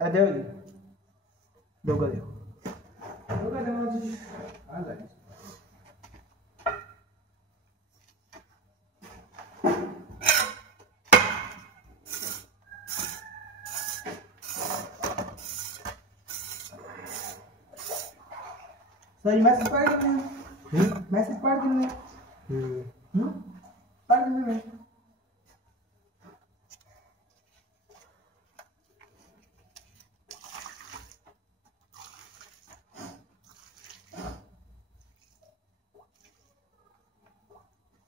दे जी दोगा दे जी आ जा सही मैसेज पढ़ के मैसेज पढ़ के पढ़ के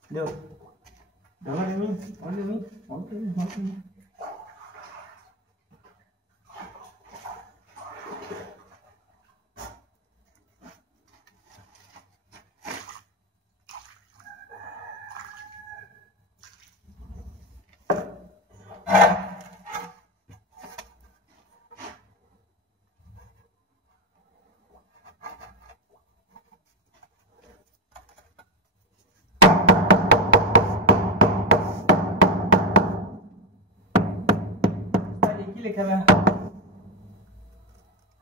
Được. Đó là mình, on đi mình, on đi. लिखा हुआ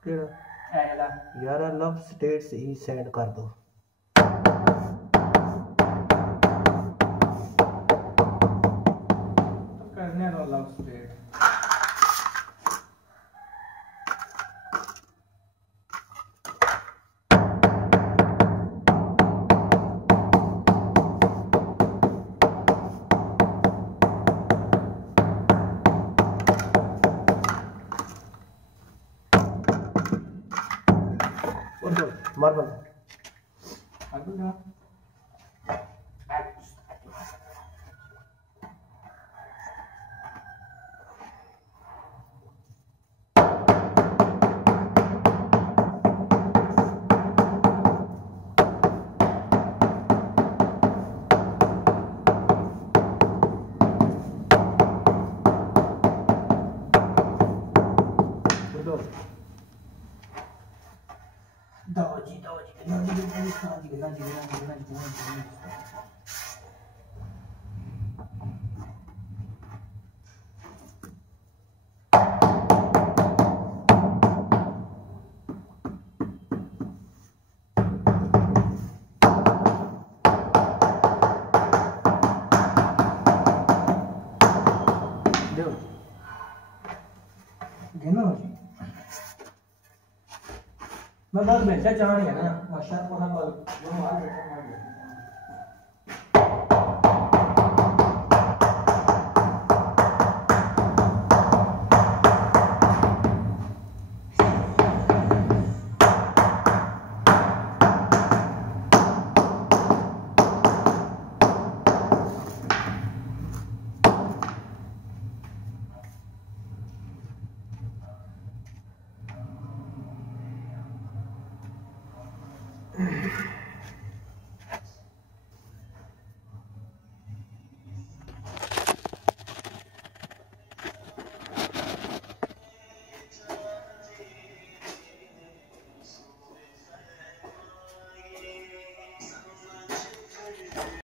केड़ा यार लव स्टेट्स ही सेंड कर दो करने वाला लव स्टेट मार्बल मैं बस बेचा चाह नहीं है ना माशा अल्लाह पर जो आ